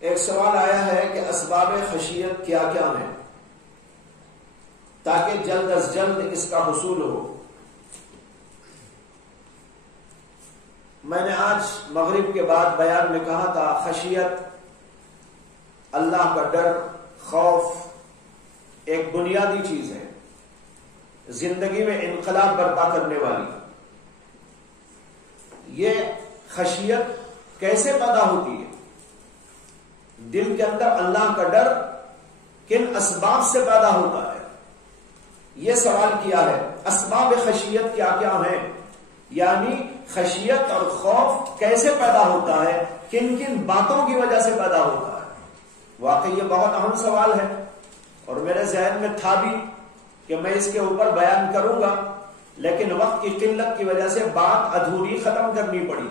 ایک سوال آیا ہے کہ اسباب خشیت کیا کیا ہیں تاکہ جلد از جلد اس کا حصول ہو۔ میں نے آج مغرب کے بعد بیان میں کہا تھا، خشیت اللہ کا ڈر، خوف ایک بنیادی چیز ہے، زندگی میں انقلاب برپا کرنے والی۔ یہ خشیت کیسے پیدا ہوتی ہے؟ دل کے اندر اللہ کا ڈر کن اسباب سے پیدا ہوتا ہے؟ یہ سوال کیا ہے۔ اسباب خشیت کیا کیا ہیں، یعنی خشیت اور خوف کیسے پیدا ہوتا ہے، کن کن باتوں کی وجہ سے پیدا ہوتا ہے۔ واقعی یہ بہت اہم سوال ہے اور میرے ذہن میں تھا بھی کہ میں اس کے اوپر بیان کروں گا، لیکن وقت کی قلت کی وجہ سے بات ادھوری ختم کرنی پڑی۔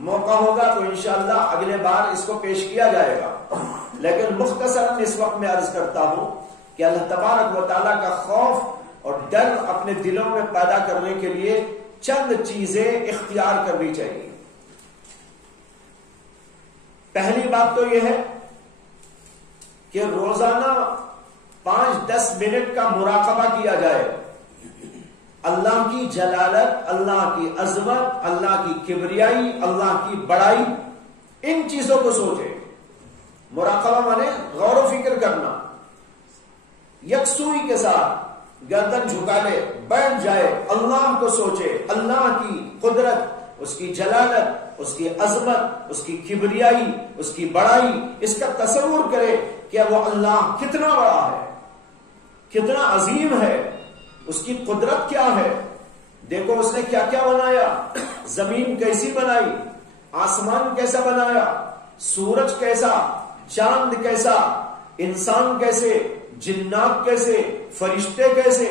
موقع ہوگا تو انشاءاللہ اگلے بار اس کو پیش کیا جائے گا، لیکن مختصراً اس وقت میں عرض کرتا ہوں کہ اللہ تبارک و تعالیٰ کا خوف اور ڈر اپنے دلوں میں پیدا کرنے کے لیے چند چیزیں اختیار کرنی چاہیے۔ پہلی بات تو یہ ہے کہ روزانہ 5-10 منٹ کا مراقبہ کیا جائے، اللہ کی جلالت، اللہ کی عظمت، اللہ کی کبریائی، اللہ کی بڑائی، ان چیزوں کو سوچے۔ مراقبہ مانے غور و فکر کرنا، یکسوئی کے ساتھ گردن جھکا لے، بیٹھ جائے، اللہ کو سوچے، اللہ کی قدرت، اس کی جلالت، اس کی عظمت، اس کی کبریائی، اس کی بڑائی، اس کا تصور کرے کہ وہ اللہ کتنا بڑا ہے، کتنا عظیم ہے، اس کی قدرت کیا ہے۔ دیکھو اس نے کیا کیا بنایا، زمین کیسی بنائی، آسمان کیسا بنایا، سورج کیسا، چاند کیسا، انسان کیسے، جنات کیسے، فرشتے کیسے۔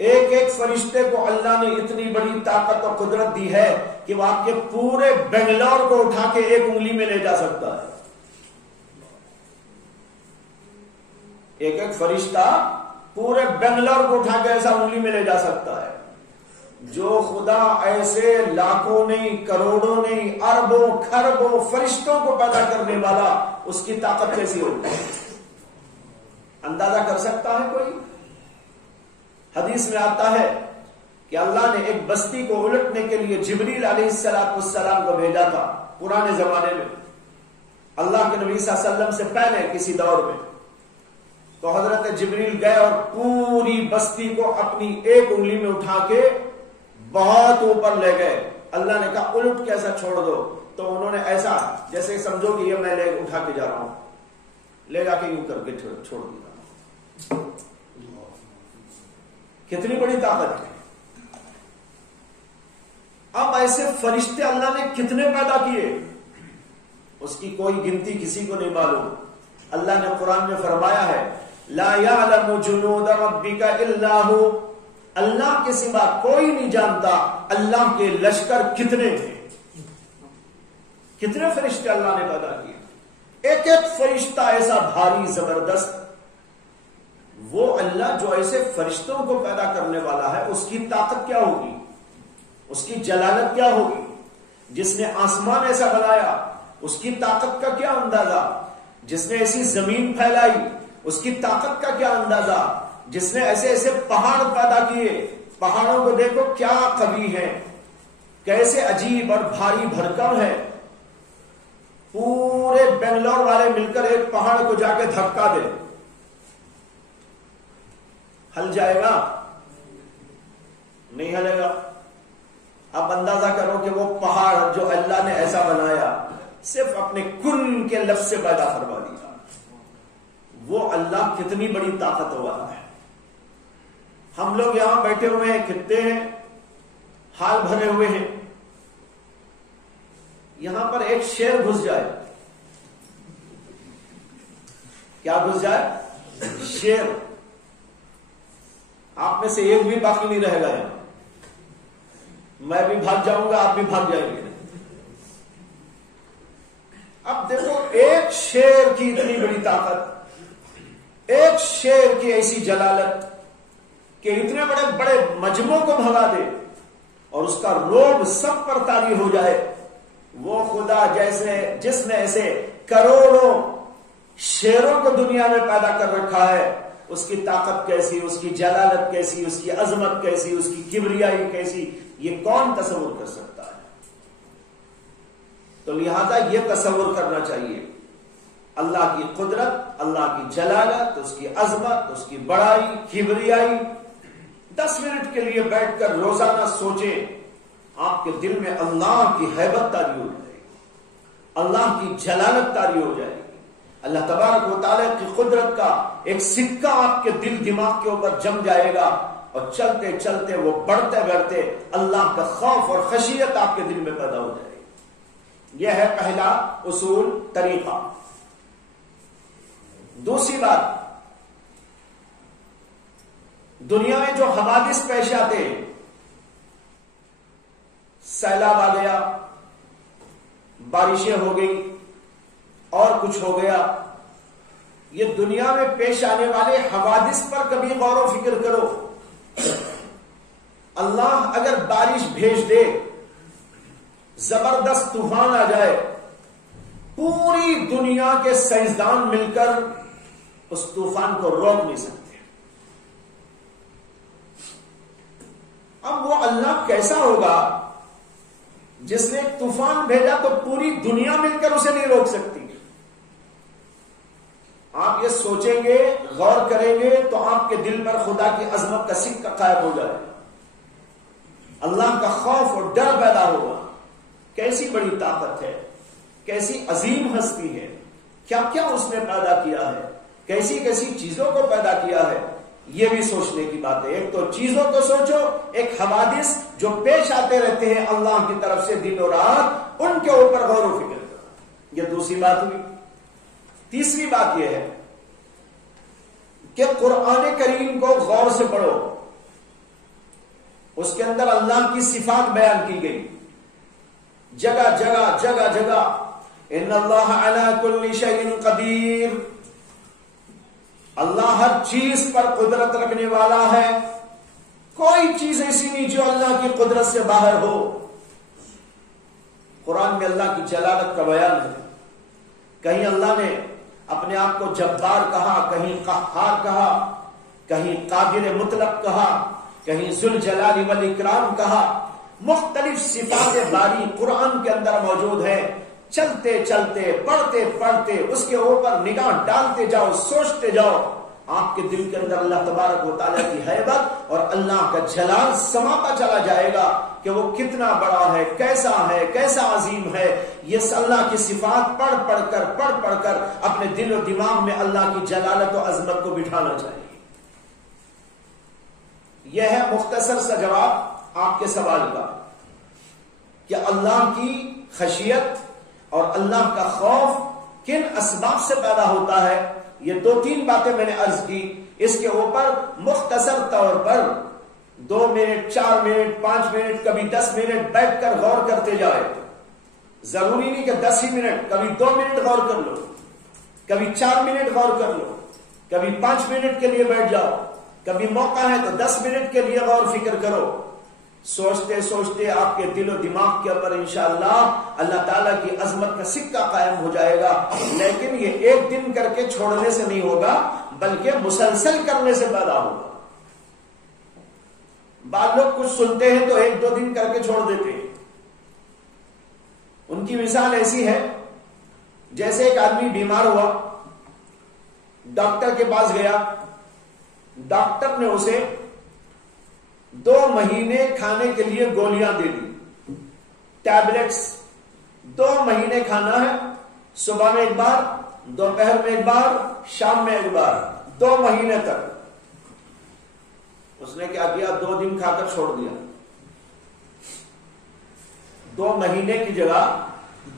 ایک ایک فرشتے کو اللہ نے اتنی بڑی طاقت اور قدرت دی ہے کہ وہ آپ کے پورے بنگلور کو اٹھا کے ایک انگلی میں لے جا سکتا ہے۔ ایک ایک فرشتہ پورے بنگلور کو اٹھا کے ایسا انگلی میں لے جا سکتا ہے۔ جو خدا ایسے لاکھوں نہیں، کروڑوں نہیں، اربوں کھربوں فرشتوں کو پیدا کرنے والا، اس کی طاقت کیسی ہوگی؟ اندازہ کر سکتا ہے کوئی؟ حدیث میں آتا ہے کہ اللہ نے ایک بستی کو الٹنے کے لیے جبریل علیہ السلام کو بھیجا تھا۔ پرانے زمانے میں اللہ کے نبی صلی اللہ علیہ وسلم سے پہلے کسی دور میں، تو حضرت جبریل گئے اور پوری بستی کو اپنی ایک انگلی میں اٹھا کے بہت اوپر لے گئے۔ اللہ نے کہا الٹ کے ایسا چھوڑ دو، تو انہوں نے ایسا جیسے سمجھو کہ یہ میں لے اٹھا کے جا رہا ہوں، لے جا کے یوں کر کے چھوڑ دیا۔ کتنی بڑی طاقت ہے۔ اب ایسے فرشتے اللہ نے کتنے پیدا کیے، اس کی کوئی گنتی کسی کو نہیں معلوم۔ اللہ نے قرآن میں فرمایا ہے لا يعلم جنود ربك الا هو، اللہ کے سوا کوئی نہیں جانتا اللہ کے لشکر کتنے تھے۔ کتنے فرشتے اللہ نے پیدا کیے، ایک ایک فرشتہ ایسا بھاری زبردست۔ وہ اللہ جو ایسے فرشتوں کو پیدا کرنے والا ہے، اس کی طاقت کیا ہوگی، اس کی جلالت کیا ہوگی۔ جس نے آسمان ایسا بنایا، اس کی طاقت کا کیا اندازہ۔ جس نے ایسی زمین پھیلائی، اس کی طاقت کا کیا اندازہ۔ جس نے ایسے ایسے پہاڑ پیدا کیے، پہاڑوں کو دیکھو کیا قوی ہیں، کیسے عجیب اور بھاری بھرکم ہے۔ پورے بنگلور والے مل کر ایک پہاڑ کو جا کے دھکا دے، ہل جائے گا؟ نہیں ہلے گا۔ اب اندازہ کرو کہ وہ پہاڑ جو اللہ نے ایسا بنایا، صرف اپنے کن کے لفظ سے پیدا کروا دیا، وہ اللہ کتنی بڑی طاقت والا ہے۔ ہم لوگ یہاں بیٹھے ہوئے ہیں، کتنے ہیں، حال بھرے ہوئے ہیں۔ یہاں پر ایک شیر گھس جائے، کیا گھس جائے؟ شیر۔ آپ میں سے ایک بھی باقی نہیں رہے گا یہاں۔ میں بھی بھاگ جاؤں گا، آپ بھی بھاگ جائیں گے۔ اب دیکھو ایک شیر کی اتنی بڑی طاقت، ایک شیر کی ایسی جلالت کہ اتنے بڑے بڑے مجموعوں کو بھگا دے اور اس کا روب سب پر طاری ہو جائے۔ وہ خدا جس نے ایسے کروڑوں شیروں کو دنیا میں پیدا کر رکھا ہے، اس کی طاقت کیسی، اس کی جلالت کیسی، اس کی عظمت کیسی، اس کی کبریائی کیسی، یہ کون تصور کر سکتا ہے؟ تو لہذا یہ تصور کرنا چاہیے اللہ کی قدرت، اللہ کی جلالت، اس کی عظمت، اس کی بڑائی، کبریائی۔ 10 منٹ کے لیے بیٹھ کر روزانہ سوچیں، آپ کے دل میں اللہ کی ہیبت طاری ہو جائے گی، اللہ کی جلالت طاری ہو جائے گی، اللہ تبارک و تعالیٰ کی قدرت کا ایک سکہ آپ کے دل دماغ کے اوپر جم جائے گا، اور چلتے چلتے وہ بڑھتے بڑھتے اللہ کا خوف اور خشیت آپ کے دل میں پیدا ہو جائے گی۔ یہ ہے پہلا اصول، طریقہ۔ دوسری بات، دنیا میں جو حوادث پیش آتے ہیں، سیلاب آ گیا، بارشیں ہو گئی، اور کچھ ہو گیا، یہ دنیا میں پیش آنے والے حوادث پر کبھی غور و فکر کرو۔ اللہ اگر بارش بھیج دے، زبردست طوفان آ جائے، پوری دنیا کے سائنسدان مل کر اس طوفان کو روک نہیں سکتے۔ اب وہ اللہ کیسا ہوگا جس نے ایک طوفان بھیجا تو پوری دنیا مل کر اسے نہیں روک سکتی؟ آپ یہ سوچیں گے، غور کریں گے تو آپ کے دل پر خدا کی عظمت کا سکہ قائم ہو جائے، اللہ کا خوف اور ڈر پیدا ہوگا۔ کیسی بڑی طاقت ہے، کیسی عظیم ہستی ہے، کیا کیا اس نے پیدا کیا ہے، کیسی کیسی چیزوں کو پیدا کیا ہے، یہ بھی سوچنے کی بات ہے۔ ایک تو چیزوں کو سوچو، ایک حوادث جو پیش آتے رہتے ہیں اللہ کی طرف سے دن و رات، ان کے اوپر غور و فکر کرو، یہ دوسری بات ہوئی۔ تیسری بات یہ ہے کہ قرآن کریم کو غور سے پڑھو، اس کے اندر اللہ کی صفات بیان کی گئی، جگہ جگہ جگہ جگہ ان اللہ علی کل شیء قدیر، اللہ ہر چیز پر قدرت رکھنے والا ہے، کوئی چیز ایسی نہیں جو اللہ کی قدرت سے باہر ہو۔ قرآن میں اللہ کی جلالت کا بیان ہے، کہیں اللہ نے اپنے آپ کو جبار کہا، کہیں قہار کہا، کہیں قادر مطلق کہا، کہیں ذوالجلال والاکرام کہا، مختلف صفات باری قرآن کے اندر موجود ہے۔ چلتے چلتے، پڑھتے پڑھتے، اس کے اوپر نگاہ ڈالتے جاؤ، سوچتے جاؤ، آپ کے دل کے اندر اللہ تبارک و تعالیٰ کی ہیبت اور اللہ کا جلال سماتا چلا جائے گا کہ وہ کتنا بڑا ہے، کیسا عظیم ہے۔ یہ اللہ کی صفات پڑھ پڑھ کر اپنے دل و دماغ میں اللہ کی جلالت و عظمت کو بٹھانا چاہیے۔ یہ ہے مختصر سا جواب آپ کے سوال کا کہ اللہ کی خشیت اور اللہ کا خوف کن اسباب سے پیدا ہوتا ہے۔ یہ 2-3 باتیں میں نے عرض کی، اس کے اوپر مختصر طور پر 2 منٹ، 4 منٹ، 5 منٹ، کبھی 10 منٹ بیٹھ کر غور کرتے جائے۔ ضروری نہیں کہ 10 ہی منٹ، کبھی 2 منٹ غور کر لو، کبھی 4 منٹ غور کر لو، کبھی 5 منٹ کے لیے بیٹھ جاؤ، کبھی موقع ہے تو 10 منٹ کے لیے غور فکر کرو۔ سوچتے سوچتے آپ کے دل و دماغ کے اوپر انشاءاللہ اللہ تعالیٰ کی عظمت کا سکہ قائم ہو جائے گا۔ لیکن یہ ایک دن کر کے چھوڑنے سے نہیں ہوگا، بلکہ مسلسل کرنے سے پیدا ہوگا۔ بعض لوگ کچھ سنتے ہیں تو 1-2 دن کر کے چھوڑ دیتے ہیں۔ ان کی مثال ایسی ہے جیسے ایک آدمی بیمار ہوا، ڈاکٹر کے پاس گیا، ڈاکٹر نے اسے 2 مہینے کھانے کے لیے گولیاں دے دی، ٹیبلٹس 2 مہینے کھانا ہے، صبح میں ایک بار، دوپہر میں ایک بار، شام میں ایک بار، 2 مہینے تک۔ اس نے کیا کیا؟ 2 دن کھا کر چھوڑ دیا۔ 2 مہینے کی جگہ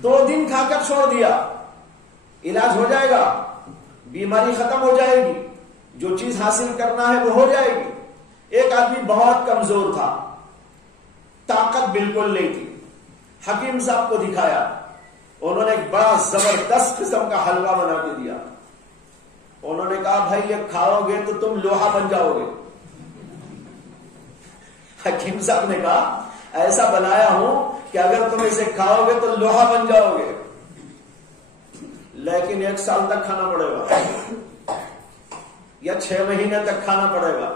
2 دن کھا کر چھوڑ دیا۔ علاج ہو جائے گا، بیماری ختم ہو جائے گی، جو چیز حاصل کرنا ہے وہ ہو جائے گی۔ ایک آدمی بہت کمزور تھا، طاقت بالکل نہیں تھی، حکیم صاحب کو دکھایا، انہوں نے ایک بڑا زبردست قسم کا حلوہ بنا کے دیا۔ انہوں نے کہا بھائی یہ کھاؤ گے تو تم لوہا بن جاؤ گے۔ حکیم صاحب نے کہا ایسا بنایا ہوں کہ اگر تم اسے کھاؤ گے تو لوہا بن جاؤ گے، لیکن 1 سال تک کھانا پڑے گا یا 6 مہینے تک کھانا پڑے گا۔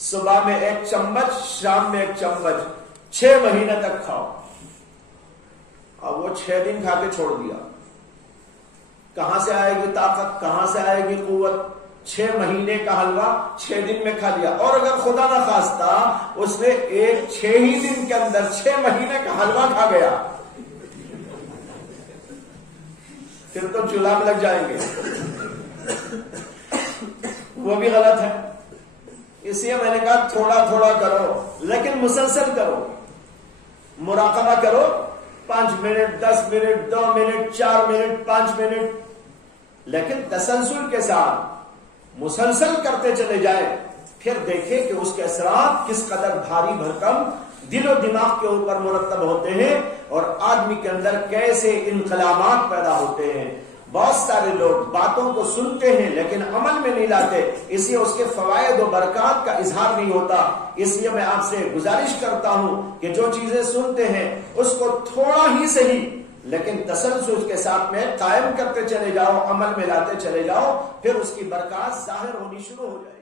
صبح میں 1 چمچ، شام میں 1 چمچ، 6 مہینے تک کھاؤ۔ اب وہ 6 دن کھا کے چھوڑ دیا، کہاں سے آئے گی طاقت، کہاں سے آئے گی قوت؟ 6 مہینے کا حلوہ 6 دن میں کھا لیا، اور اگر خدا نہ خواستہ اس نے 6 ہی دن کے اندر 6 مہینے کا حلوہ کھا گیا، پھر تو چولہا میں لگ جائیں گے، وہ بھی غلط ہے۔ اس لیے میں نے کہا تھوڑا تھوڑا کرو، لیکن مسلسل کرو، مراقبہ کرو، 5 minute, 10 minute, 2 minute, 4 minute, 5 minute, لیکن تسلسل کے ساتھ مسلسل کرتے چلے جائے، پھر دیکھیں کہ اس کے اثرات کس قدر بھاری بھرکم دل و دماغ کے اوپر مرتب ہوتے ہیں، اور آدمی کے اندر کیسے انقلابات پیدا ہوتے ہیں۔ بہت سارے لوگ باتوں کو سنتے ہیں لیکن عمل میں نہیں لاتے، اس لیے اس کے فوائد و برکات کا اظہار نہیں ہوتا۔ اس لیے میں آپ سے گزارش کرتا ہوں کہ جو چیزیں سنتے ہیں اس کو تھوڑا ہی صحیح لیکن تسلسل کے ساتھ میں قائم کرتے چلے جاؤ، عمل میں لاتے چلے جاؤ، پھر اس کی برکات ظاہر ہونی شروع ہو جائے۔